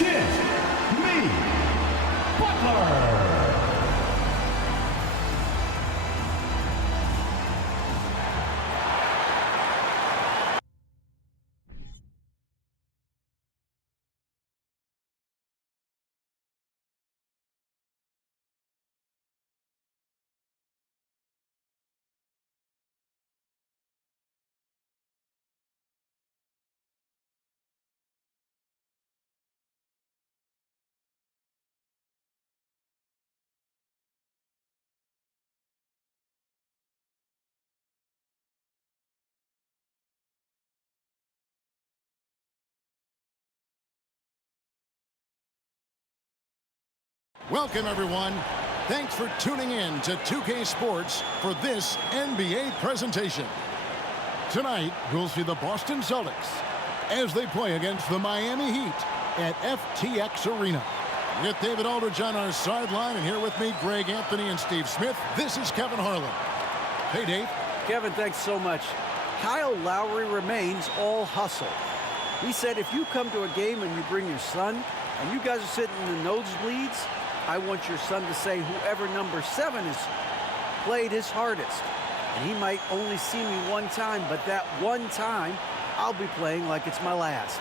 Jimmy Butler. Welcome, everyone. Thanks for tuning in to 2K Sports for this NBA presentation. Tonight, we'll see the Boston Celtics as they play against the Miami Heat at FTX Arena. With David Aldridge on our sideline, and here with me, Greg Anthony and Steve Smith, this is Kevin Harlan. Hey, Dave. Kevin, thanks so much. Kyle Lowry remains all hustle. He said if you come to a game and you bring your son, and you guys are sitting in the nosebleeds, I want your son to say whoever number 7 is played his hardest. And he might only see me one time, but that one time, I'll be playing like it's my last.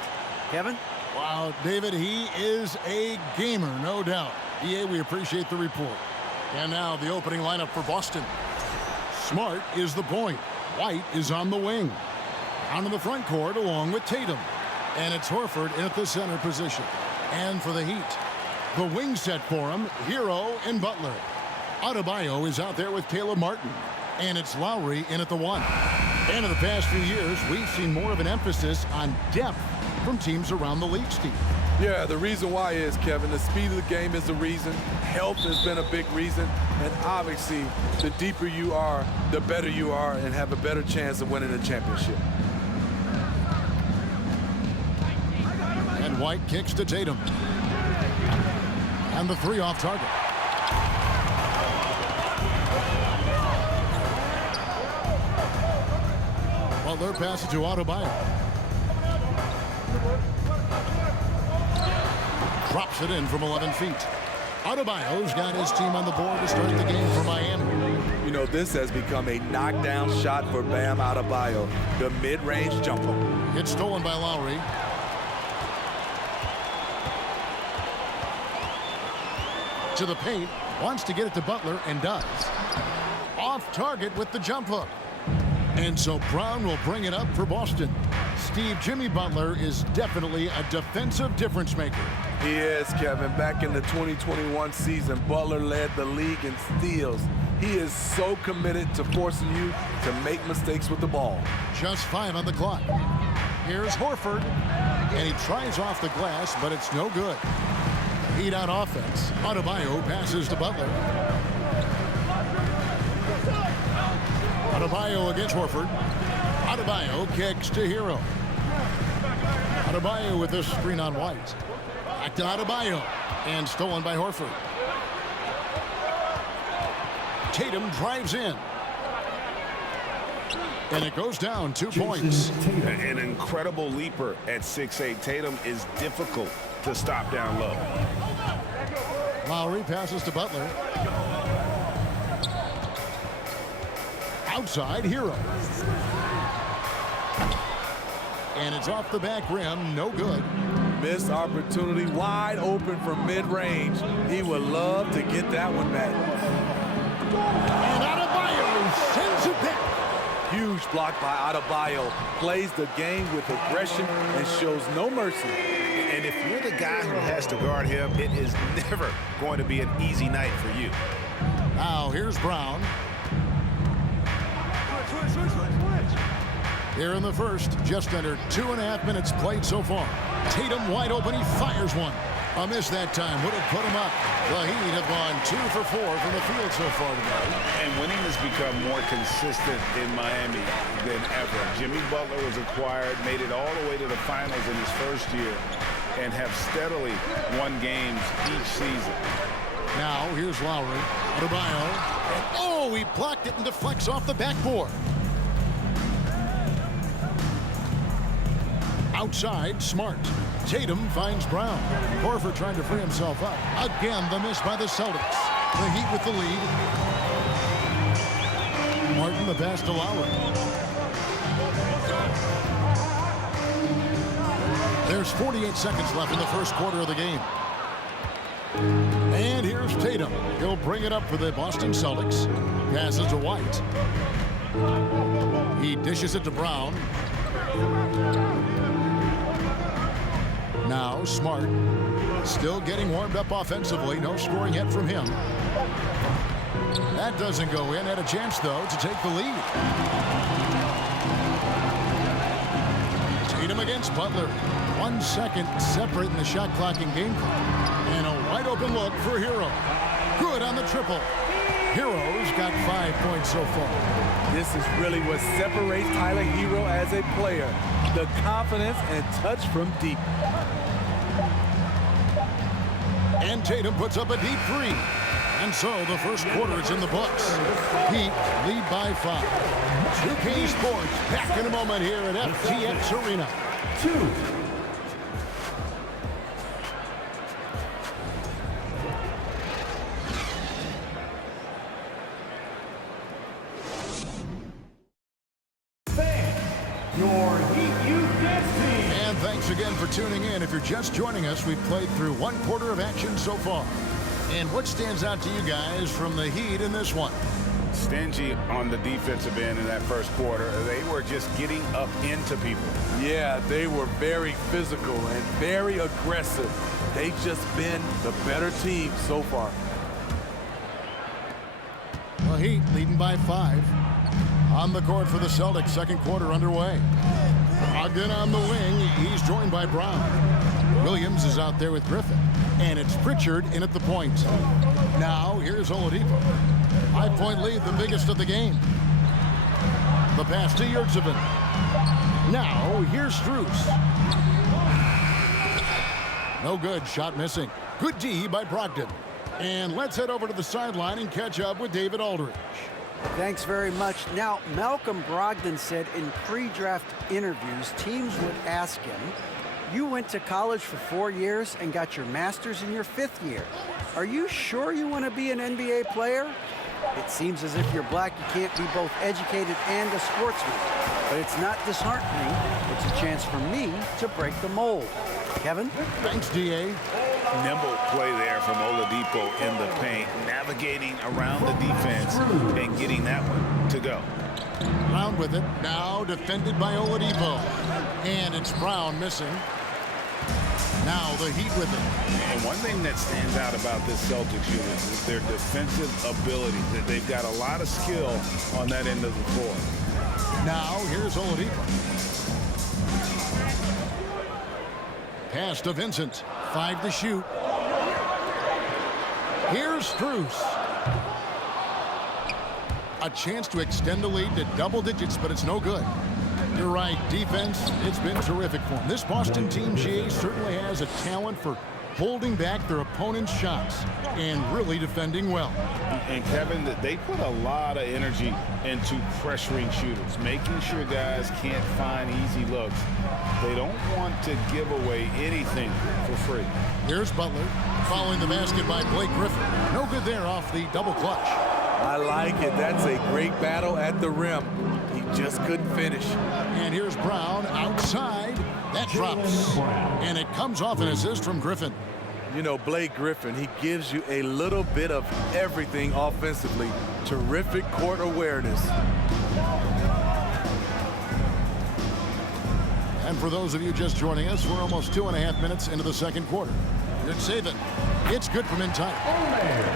Kevin? Wow, David, he is a gamer, no doubt. EA, we appreciate the report. And now the opening lineup for Boston. Smart is the point. White is on the wing. Down in the front court along with Tatum. And it's Horford in at the center position. And for the Heat, the wing set for him, Hero and Butler. Adebayo is out there with Caleb Martin. And it's Lowry in at the 1. And in the past few years, we've seen more of an emphasis on depth from teams around the league, Steve. Yeah, the reason why is, Kevin, the speed of the game is the reason. Health has been a big reason. And obviously, the deeper you are, the better you are and have a better chance of winning a championship. And White kicks to Tatum. And the 3 off target. Butler passes to Adebayo. Drops it in from 11 feet. Adebayo's got his team on the board to start the game for Miami. You know, this has become a knockdown shot for Bam Adebayo, the mid-range jumper. It's stolen by Lowry. To the paint, wants to get it to Butler, and does. Off target with the jump hook. And so Brown will bring it up for Boston. Steve, Jimmy Butler is definitely a defensive difference maker. He is, Kevin. Back in the 2021 season, Butler led the league in steals. He is so committed to forcing you to make mistakes with the ball. Just 5 on the clock. Here's Horford, and he tries off the glass, but it's no good. Heat on offense. Adebayo passes to Butler. Adebayo against Horford. Adebayo kicks to Hero. Adebayo with this screen on White. Back to Adebayo. And stolen by Horford. Tatum drives in. And it goes down 2 points. An incredible leaper at 6'8". Tatum is difficult to stop down low. Lowry passes to Butler. Outside, Hero. And it's off the back rim, no good. Missed opportunity, wide open from mid-range. He would love to get that one back. And Adebayo sends it back. Huge block by Adebayo. Plays the game with aggression and shows no mercy. And if you're the guy who has to guard him, it is never going to be an easy night for you. Now here's Brown. Here in the first, just under 2.5 minutes played so far. Tatum wide open, he fires one. A miss that time would have put him up. The Heat have gone 2 for 4 from the field so far tonight. And winning has become more consistent in Miami than ever. Jimmy Butler was acquired, made it all the way to the finals in his first year, and have steadily won games each season. Now here's Lowry. Adebayo. And oh, he blocked it and deflects off the backboard. Outside, Smart. Tatum finds Brown. Horford trying to free himself up. Again, the miss by the Celtics. The Heat with the lead. Martin the pass to Lowry. There's 48 seconds left in the first quarter of the game. And here's Tatum. He'll bring it up for the Boston Celtics. Passes to White. He dishes it to Brown. Now Smart. Still getting warmed up offensively. No scoring yet from him. That doesn't go in. Had a chance, though, to take the lead. Tatum against Butler. 1 second separate in the shot clock and game clock. And a wide open look for Hero. Good on the triple. Hero's got 5 points so far. This is really what separates Tyler Hero as a player. The confidence and touch from deep. And Tatum puts up a deep three. And so the first quarter is in the books. Heat lead by 5. 2K Sports back in a moment here at FTX Arena. 2. Your Heat Youth Dance Team. And thanks again for tuning in. If you're just joining us, we've played through 1 quarter of action so far. And what stands out to you guys from the Heat in this one? Stingy on the defensive end in that first quarter. They were just getting up into people. Yeah, they were very physical and very aggressive. They've just been the better team so far. The Heat leading by 5. On the court for the Celtics, second quarter underway. Ogden on the wing. He's joined by Brown. Williams is out there with Griffin. And it's Pritchard in at the point. Now, here's Oladipo. 5-point lead, the biggest of the game. The pass to Yurtseven. Now, here's Strus. No good, shot missing. Good D by Brogdon. And let's head over to the sideline and catch up with David Aldridge. Thanks very much. Now, Malcolm Brogdon said in pre-draft interviews, teams would ask him, you went to college for 4 years and got your master's in your 5th year. Are you sure you want to be an NBA player? It seems as if you're black, you can't be both educated and a sportsman. But it's not disheartening. It's a chance for me to break the mold. Kevin? Thanks, D.A. Nimble play there from Oladipo in the paint, navigating around the defense and getting that one to go. Brown with it. Now defended by Oladipo. And it's Brown missing. Now the Heat with it. And one thing that stands out about this Celtics unit is their defensive ability. They've got a lot of skill on that end of the floor. Now here's Oladipo. Pass to Vincent. 5 to shoot. Here's Strus. A chance to extend the lead to double digits, but it's no good. You're right, defense, it's been terrific for them. This Boston team, GA, certainly has a talent for holding back their opponent's shots and really defending well. And Kevin, they put a lot of energy into pressuring shooters, making sure guys can't find easy looks. They don't want to give away anything for free. Here's Butler following the basket by Blake Griffin. No good there off the double clutch. I like it. That's a great battle at the rim. He just couldn't finish. And here's Brown outside. That drops. And it comes off an assist from Griffin. You know, Blake Griffin, he gives you a little bit of everything offensively. Terrific court awareness. And for those of you just joining us, we're almost 2.5 minutes into the second quarter. Good save it. It's good from in time.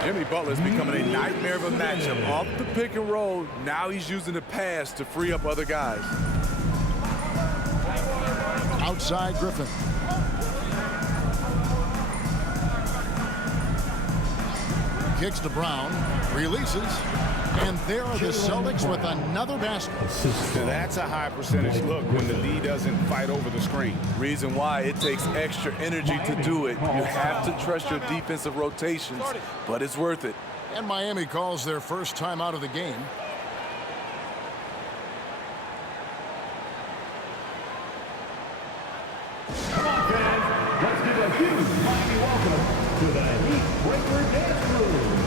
Jimmy Butler's becoming a nightmare of a matchup. Off the pick and roll, now he's using the pass to free up other guys. Outside Griffin. Kicks to Brown. Releases. And there are the Celtics with another basket. That's a high percentage look when the D doesn't fight over the screen. Reason why it takes extra energy to do it. You have to trust your defensive rotations, but it's worth it. And Miami calls their first time out of the game. Striker Dance Crew.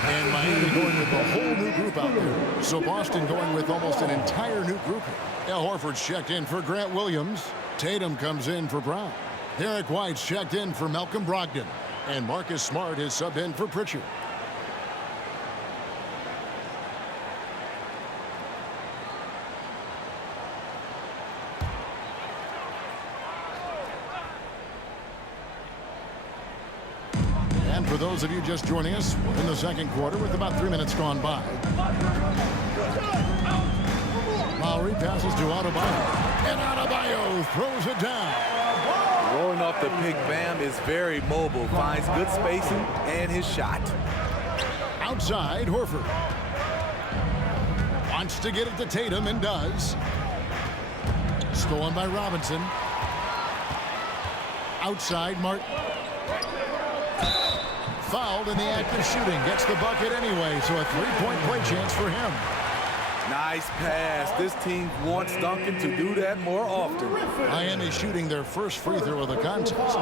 And Miami going with a whole new group out there. So Boston going with almost an entire new group. Al Horford's checked in for Grant Williams. Tatum comes in for Brown. Derek White's checked in for Malcolm Brogdon. And Marcus Smart is subbed in for Pritchard. And for those of you just joining us, we're in the second quarter with about 3 minutes gone by. Lowry passes to Adebayo. And Adebayo throws it down. Rolling off the pick, Bam is very mobile, finds good spacing and his shot. Outside, Horford. Wants to get it to Tatum and does. Stolen by Robinson. Outside, Martin. Fouled in the act of shooting. Gets the bucket anyway, so a three-point play chance for him. Nice pass. This team wants Duncan to do that more often. Miami shooting their first free throw of the contest.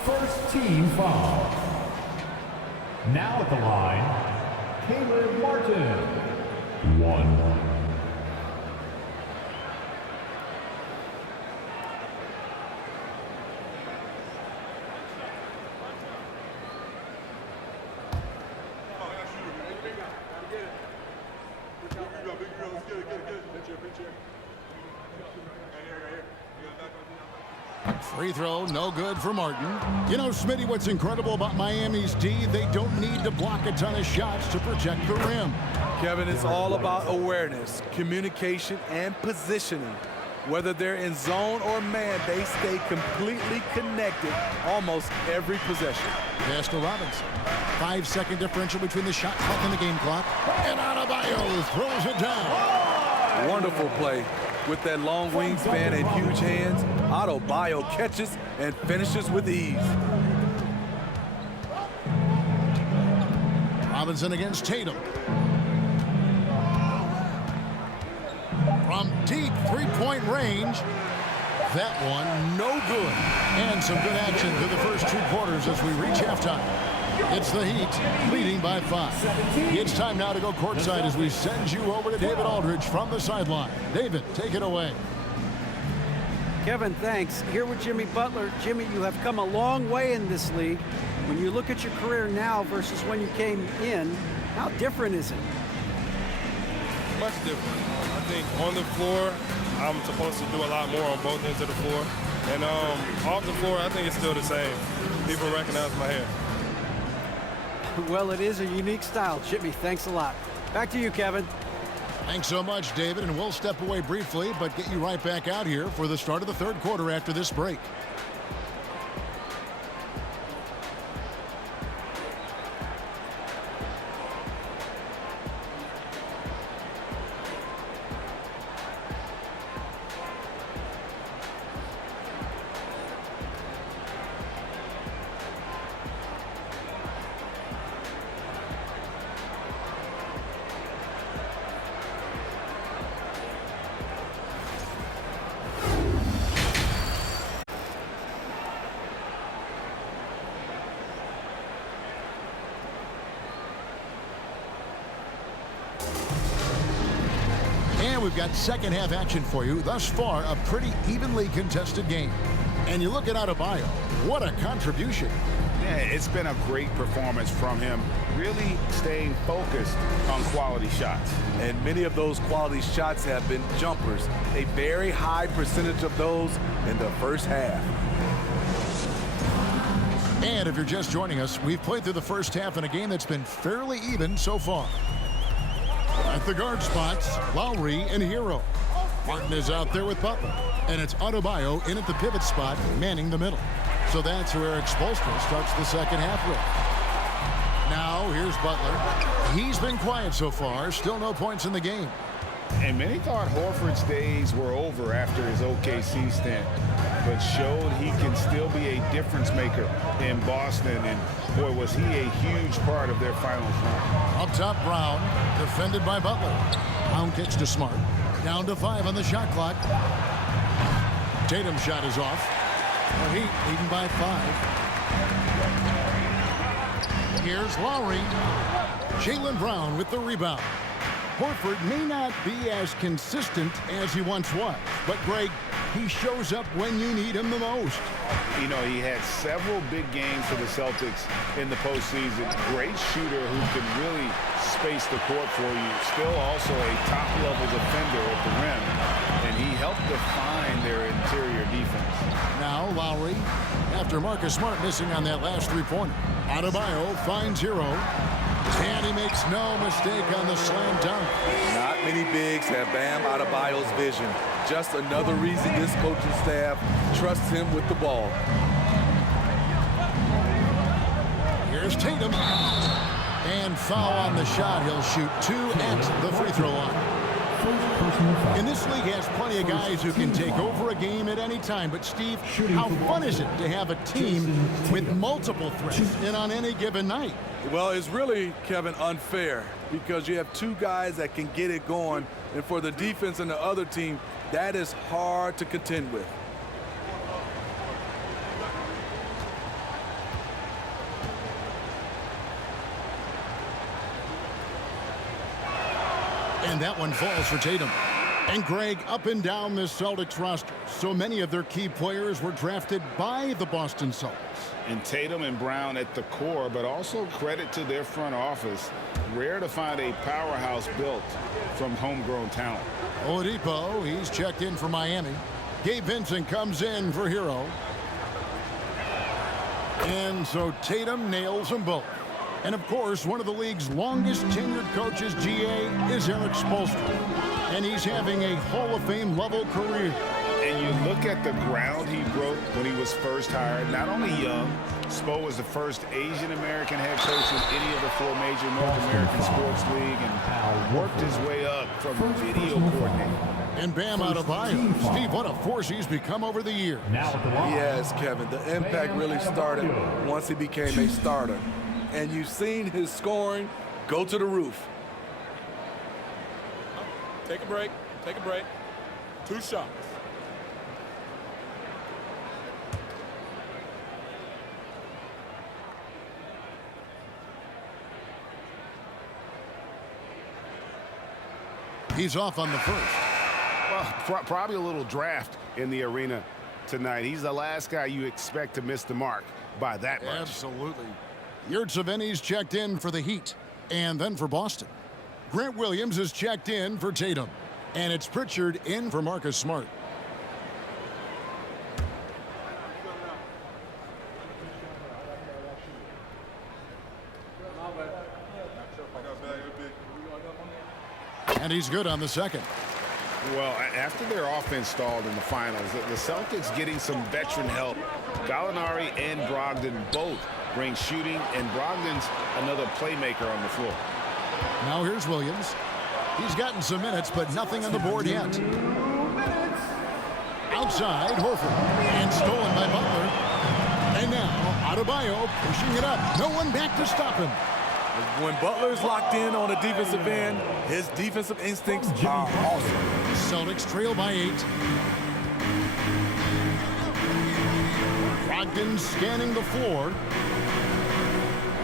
First team foul. Now at the line, Caleb Martin. 1. Free throw, no good for Martin. You know, Smitty, what's incredible about Miami's D, they don't need to block a ton of shots to protect the rim. Kevin, it's all about awareness, communication, and positioning. Whether they're in zone or man, they stay completely connected almost every possession. Pass to Robinson. 5-second differential between the shot clock and the game clock. And Adebayo throws it down. Wonderful play. With that long wingspan and huge hands, Adebayo catches and finishes with ease. Robinson against Tatum. From deep three-point range. That one no good. And some good action through the first 2 quarters as we reach halftime. It's the Heat leading by 5. It's time now to go courtside as we send you over to David Aldridge from the sideline. David, take it away. Kevin, thanks. Here with Jimmy Butler. Jimmy, you have come a long way in this league. When you look at your career now versus when you came in, how different is it? Much different. I think on the floor, I'm supposed to do a lot more on both ends of the floor. And off the floor, I think it's still the same. People recognize my hair. Well, it is a unique style. Jimmy, thanks a lot. Back to you, Kevin. Thanks so much, David, and we'll step away briefly, but get you right back out here for the start of the third quarter after this break. And we've got second half action for you. Thus far, a pretty evenly contested game. And you look at Adebayo, what a contribution. Yeah, it's been a great performance from him, really staying focused on quality shots. And many of those quality shots have been jumpers. A very high percentage of those in the first half. And if you're just joining us, we've played through the first half in a game that's been fairly even so far. At the guard spots, Lowry and Hero. Martin is out there with Butler. And it's Adebayo in at the pivot spot, manning the middle. So that's where Eric Spoelstra starts the second half with. Now, here's Butler. He's been quiet so far. Still no points in the game. And many thought Horford's days were over after his OKC stint, but showed he can still be a difference maker in Boston. And, boy, was he a huge part of their finals run. Up top, Brown, defended by Butler. Brown kicks to Smart. Down to 5 on the shot clock. Tatum's shot is off. The Heat leading by 5. Here's Lowry. Jaylen Brown with the rebound. Horford may not be as consistent as he once was, but Greg, he shows up when you need him the most. You know, he had several big games for the Celtics in the postseason. Great shooter who can really space the court for you. Still also a top-level defender at the rim, and he helped define their interior defense. Now Lowry, after Marcus Smart missing on that last three-pointer. Adebayo finds Hero, and he makes no mistake on the slam dunk. Not many bigs have Bam Adebayo's vision. Just another reason this coaching staff trusts him with the ball. Here's Tatum. And foul on the shot. He'll shoot 2 at the free throw line. And this league has plenty of guys who can take over a game at any time. But, Steve, how fun is it to have a team with multiple threats in on any given night? Well, it's really, Kevin, unfair because you have two guys that can get it going. And for the defense and the other team, that is hard to contend with. And that one falls for Tatum. And Greg, up and down this Celtics roster, so many of their key players were drafted by the Boston Celtics. And Tatum and Brown at the core, but also credit to their front office. Rare to find a powerhouse built from homegrown talent. Oladipo, he's checked in for Miami. Gabe Vincent comes in for Hero. And so Tatum nails them both. And, of course, one of the league's longest tenured coaches, GA, is Eric Spoelstra. And he's having a Hall of Fame level career. And you look at the ground he broke when he was first hired. Not only young, Spo was the first Asian-American head coach in any of the 4 major North American sports league and worked his way up from video coordinator. And Bam Adebayo. Steve, what a force he's become over the years. Now at the line. Yes, Kevin, the impact really started once he became a starter. And you've seen his scoring go to the roof. Take a break. Take a break. 2 shots. He's off on the first. Well, probably a little draft in the arena tonight. He's the last guy you expect to miss the mark by that much. Absolutely. Yurtseven's checked in for the Heat, and then for Boston. Grant Williams is checked in for Tatum, and it's Pritchard in for Marcus Smart. And he's good on the second. Well, after their offense stalled in the finals, the Celtics getting some veteran help. Gallinari and Brogdon both bring shooting, and Brogdon's another playmaker on the floor. Now here's Williams. He's gotten some minutes, but nothing on the board yet. Outside, Horford. And stolen by Butler. And now, Adebayo pushing it up. No one back to stop him. When Butler's locked in on the defensive end, his defensive instincts are awesome. Celtics trail by 8. Brogdon scanning the floor.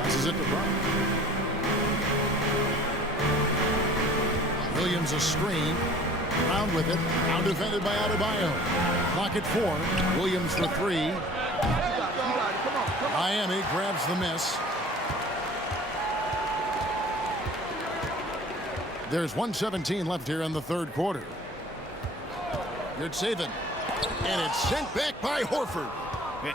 Passes it to Brown. Williams a screen. Brown with it. Now defended by Adebayo. Clock at 4. Williams for 3. Miami grabs the miss. There's 1:17 left here in the third quarter. Good saving. And it's sent back by Horford.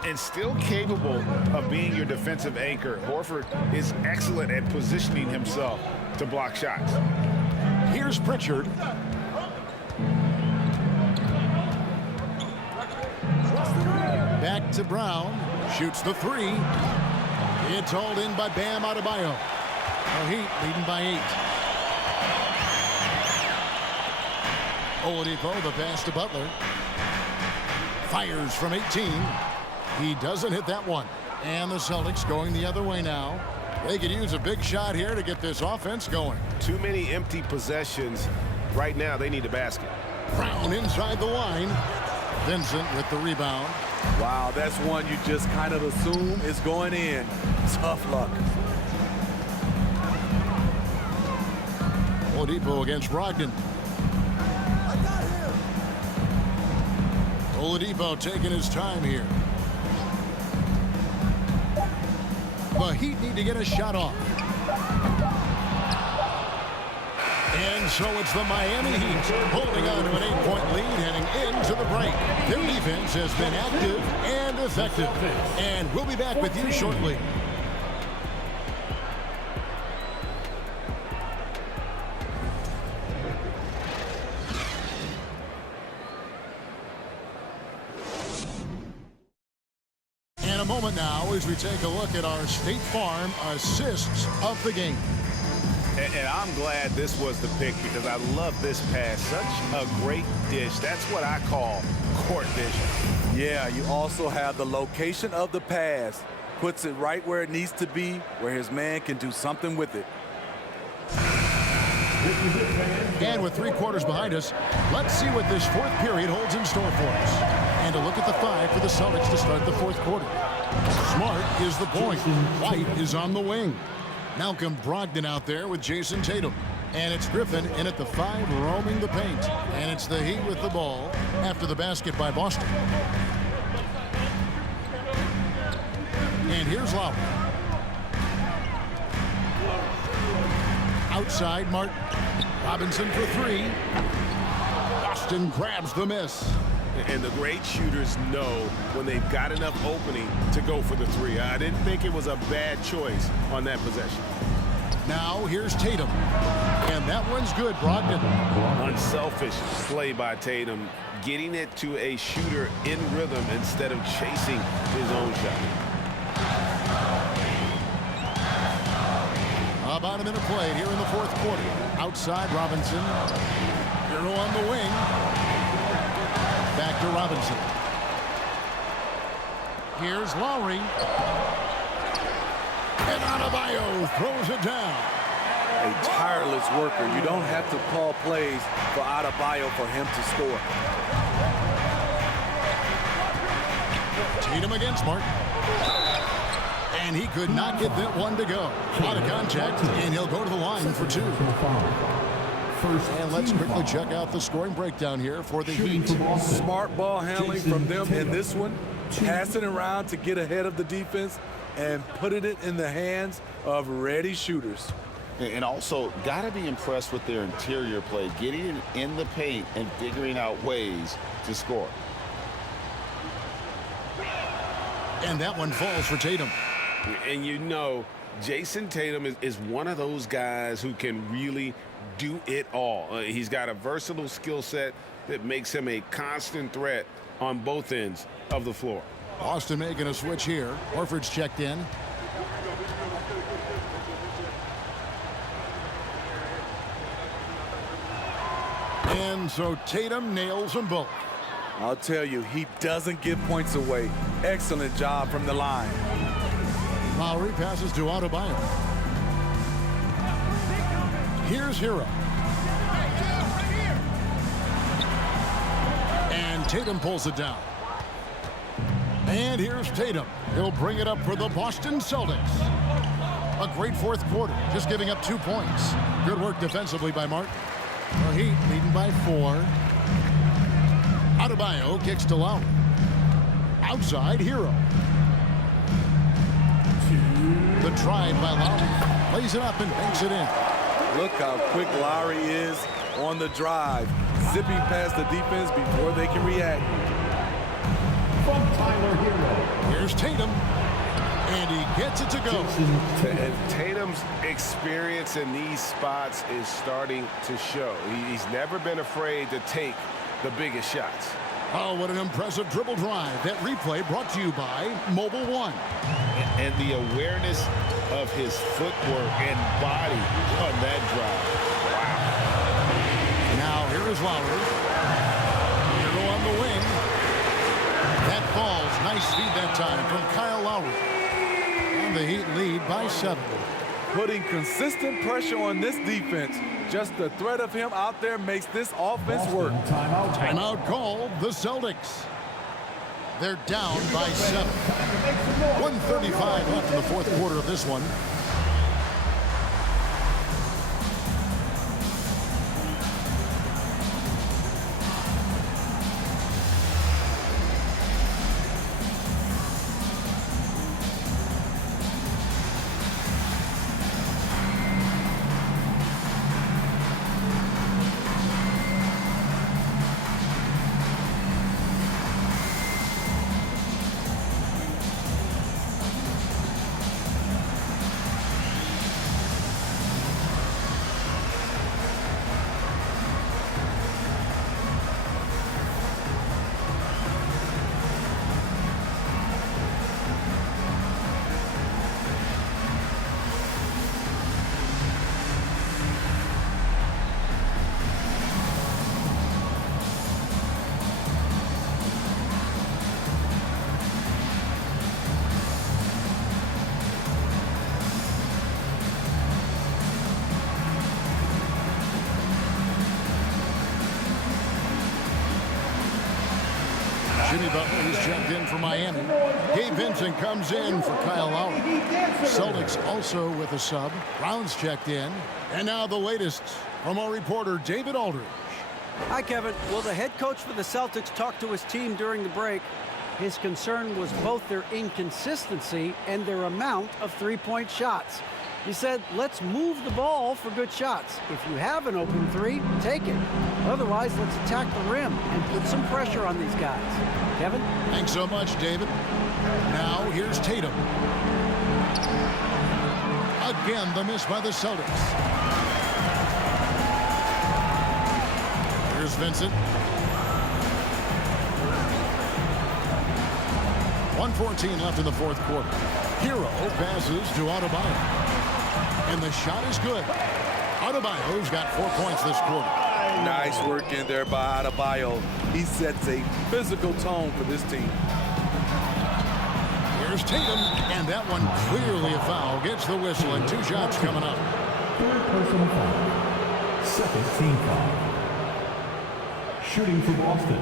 And still capable of being your defensive anchor. Horford is excellent at positioning himself to block shots. Here's Pritchard. Back to Brown. Shoots the 3. It's hauled in by Bam Adebayo. The Heat leading by 8. Oladipo, the pass to Butler. Fires from 18. He doesn't hit that one. And the Celtics going the other way now. They could use a big shot here to get this offense going. Too many empty possessions. Right now, they need a basket. Brown inside the line. Vincent with the rebound. Wow, that's one you just kind of assume is going in. Tough luck. Oladipo against Brogdon. Oladipo taking his time here. The Heat need to get a shot off. And so it's the Miami Heat holding on to an 8-point lead heading into the break. Their defense has been active and effective. And we'll be back with you shortly. A moment now as we take a look at our State Farm assists of the game. And I'm glad this was the pick because I love this pass. Such a great dish. That's what I call court vision. Yeah, you also have the location of the pass. Puts it right where it needs to be, where his man can do something with it. And with 3 quarters behind us, let's see what this fourth period holds in store for us. And a look at the 5 for the Celtics to start the fourth quarter. Smart is the point. White is on the wing. Malcolm Brogdon out there with Jason Tatum. And it's Griffin in at the 5 roaming the paint. And it's the Heat with the ball after the basket by Boston. And here's Lowry. Outside Martin. Robinson for 3. Boston grabs the miss. And the great shooters know when they've got enough opening to go for the 3. I didn't think it was a bad choice on that possession. Now here's Tatum. And that one's good, Brogdon. Unselfish play by Tatum, getting it to a shooter in rhythm instead of chasing his own shot. About a minute played here in the fourth quarter. Outside Robinson. Hero on the wing. Back to Robinson. Here's Lowry. And Adebayo throws it down. A tireless worker. You don't have to call plays for Adebayo for him to score. Tatum against Martin. And he could not get that one to go. Out of contact, and he'll go to the line for 2. And let's quickly check out the scoring breakdown here for the Heat. Smart ball handling from them in this one. Passing around to get ahead of the defense and putting it in the hands of ready shooters. And also, got to be impressed with their interior play, getting it in the paint and figuring out ways to score. And that one falls for Tatum. And you know, Jason Tatum is one of those guys who can really do it all. He's got a versatile skill set that makes him a constant threat on both ends of the floor. Boston making a switch here. Horford's checked in. And so Tatum nails them both. I'll tell you, he doesn't give points away. Excellent job from the line. Lowry passes to Adebayo. Here's Hero. And Tatum pulls it down. And here's Tatum. He'll bring it up for the Boston Celtics. A great fourth quarter, just giving up 2 points. Good work defensively by Martin. The Heat leading by 4. Adebayo kicks to Lowry. Outside, Hero. The drive by Lowry. Lays it up and banks it in. Look how quick Lowry is on the drive, zipping past the defense before they can react. From Tyler Hero. Here's Tatum. And he gets it to go. And Tatum's experience in these spots is starting to show. He's never been afraid to take the biggest shots. Oh, what an impressive dribble drive. That replay brought to you by Mobile One. And the awareness of his footwork and body on that drive. Now here is Lowry. Hero on the wing. That falls. Nice feed that time from Kyle Lowry. And the Heat lead by 7. Putting consistent pressure on this defense. Just the threat of him out there makes this offense work. Timeout. Timeout called the Celtics. They're down by 7. 1:35 left in the fourth quarter of this one. Jimmy Butler is checked in for Miami. Gabe Vincent comes in for Kyle Lowry. Celtics also with a sub. Brown's checked in. And now the latest from our reporter, David Aldridge. Hi, Kevin. Well, the head coach for the Celtics talked to his team during the break. His concern was both their inconsistency and their amount of three-point shots. He said, let's move the ball for good shots. If you have an open three, take it. Otherwise, let's attack the rim and put some pressure on these guys. Kevin? Thanks so much, David. Now here's Tatum. Again, the miss by the Celtics. Here's Vincent. 1:14 left in the fourth quarter. Hero passes to Adebayo. And the shot is good. Adebayo's got 4 points this quarter. Nice work in there by Adebayo. He sets a physical tone for this team. Here's Tatum, and that one clearly a foul. Gets the whistle, and 2 shots coming up. Third personal foul. Second team foul. Shooting for Boston,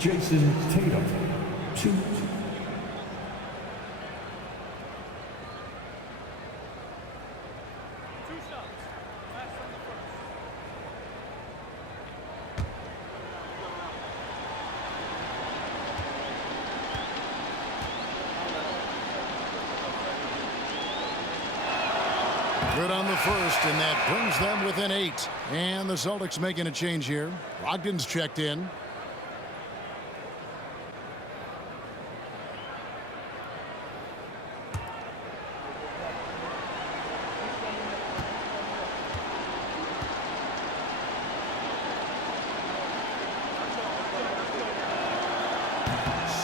Jason Tatum. 2. Good on the first, and that brings them within 8. And the Celtics making a change here. Brogdon's checked in.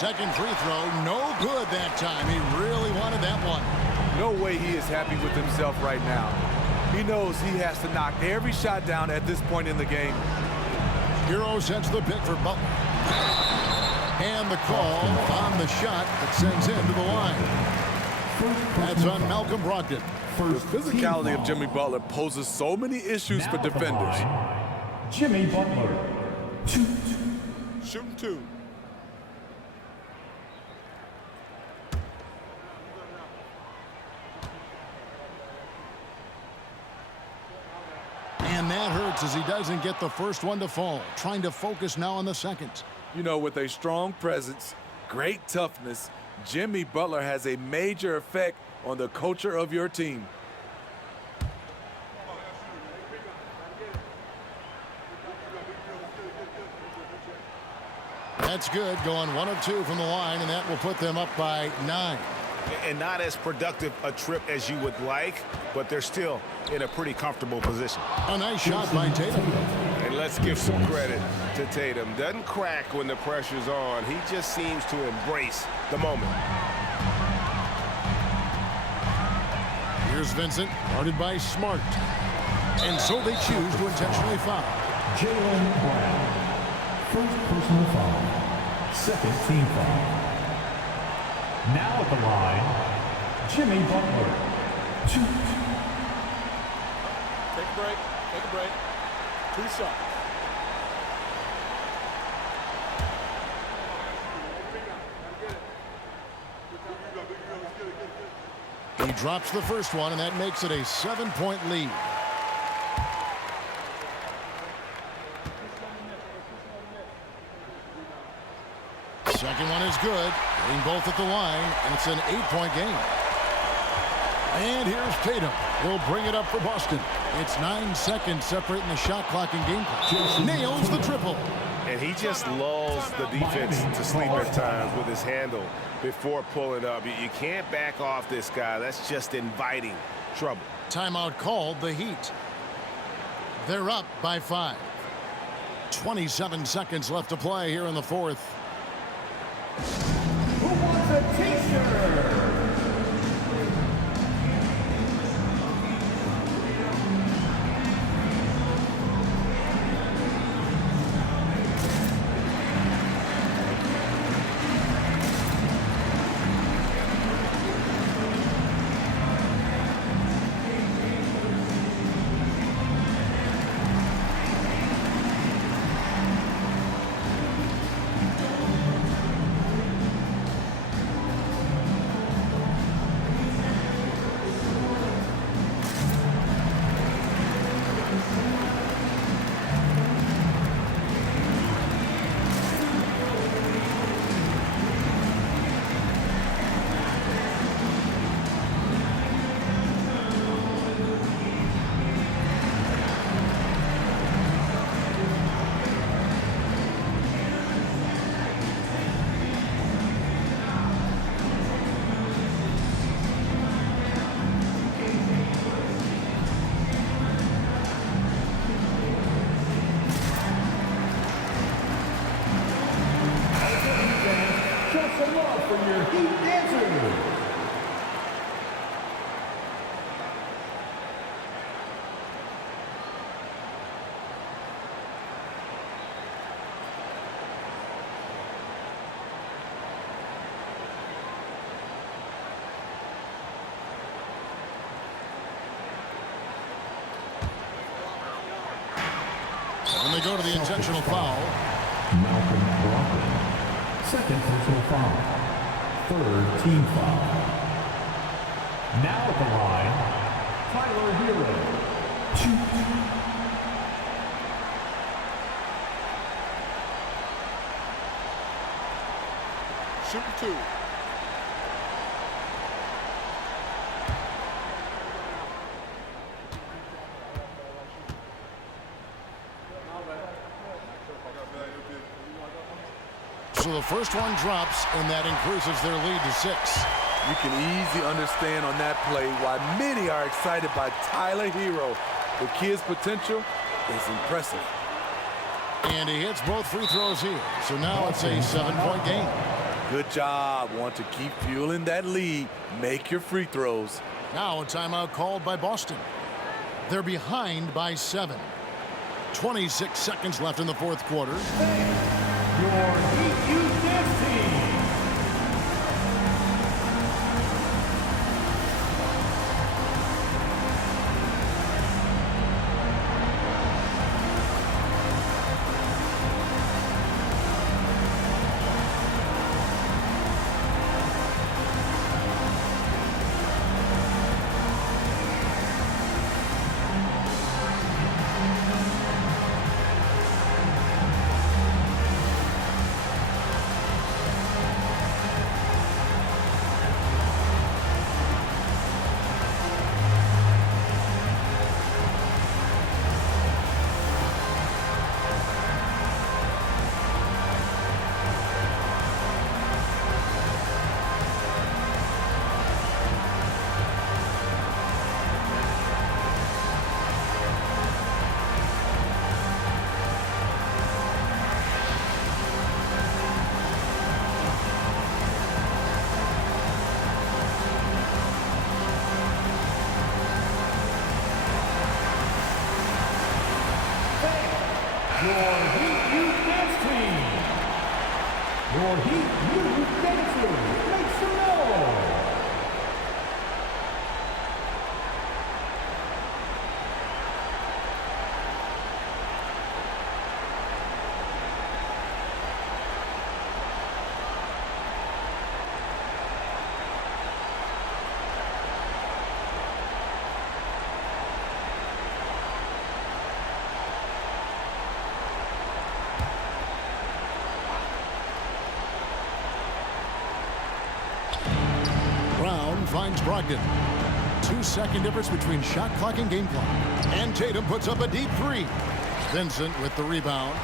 Second free throw, no good that time. He really wanted that one. No way he is happy with himself right now. He knows he has to knock every shot down at this point in the game. Hero sets the pick for Butler. And the call on the shot that sends him to the line. That's on Malcolm Brogdon. The physicality of Jimmy Butler poses so many issues for defenders. Jimmy Butler. 2. Shooting 2. And And that hurts as he doesn't get the first one to fall. Trying to focus now on the second. You know, with a strong presence, great toughness, Jimmy Butler has a major effect on the culture of your team. That's good, going 1 of 2 from the line, and that will put them up by 9. And not as productive a trip as you would like, but they're still in a pretty comfortable position. A nice shot by Tatum. And let's give some credit to Tatum. Doesn't crack when the pressure's on. He just seems to embrace the moment. Here's Vincent, guarded by Smart. And so they choose to intentionally foul. Jaylen Brown. First personal foul. Second team foul. Now at the line, Jimmy Butler. Take a break. Take a break. 2 shots. He drops the first one, and that makes it a 7-point lead. Second one is good. Getting both at the line, and it's an 8-point game. And here's Tatum. He'll bring it up for Boston. It's 9 seconds separating the shot clock and game clock. Nails the triple. And he just lulls the defense to sleep at times with his handle before pulling up. You can't back off this guy. That's just inviting trouble. Timeout called, the Heat. They're up by 5. 27 seconds left to play here in the fourth. Who wants a t-shirt? When they go to the intentional foul. Malcolm Brogdon. Second personal foul. Third team foul. Now at the line, Tyler Hero. Shooting 2. So the first one drops, and that increases their lead to 6. You can easily understand on that play why many are excited by Tyler Hero. The kid's potential is impressive. And he hits both free throws here. So now it's a 7-point game. Good job. Want to keep fueling that lead. Make your free throws. Now a timeout called by Boston. They're behind by 7. 26 seconds left in the fourth quarter. Your Heat U Dance Team. Your Heat youth dancers, make some noise. Brown finds Brogdon. 2-second difference between shot clock and game clock. And Tatum puts up a deep three. Vincent with the rebound.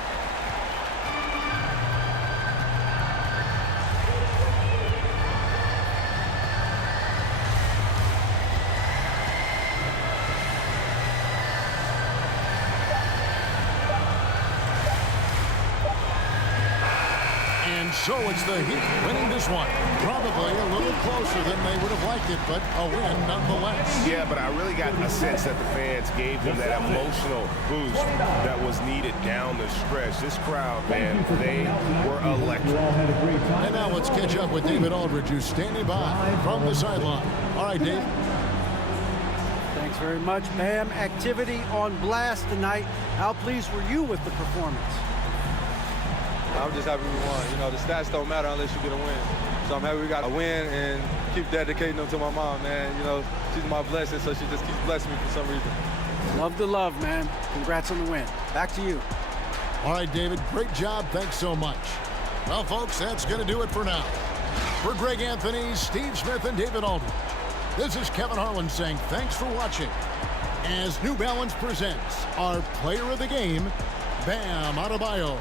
And so it's the Heat winning this one. Probably a little closer than they would have liked it, but a win nonetheless. Yeah, but I really got a sense that the fans gave them that emotional boost that was needed down the stretch. This crowd, man, they were electric. And now let's catch up with David Aldridge, who's standing by from the sideline. All right, Dave. Thanks very much, Bam. Activity on blast tonight. How pleased were you with the performance? I'm just happy we won. You know, the stats don't matter unless you get a win. So I'm happy we got a win and keep dedicating them to my mom, man. You know, she's my blessing, so she just keeps blessing me for some reason. Love the love, man. Congrats on the win. Back to you. All right, David, great job. Thanks so much. Well, folks, that's going to do it for now. For Greg Anthony, Steve Smith, and David Aldridge, this is Kevin Harlan saying thanks for watching as New Balance presents our player of the game, Bam Adebayo.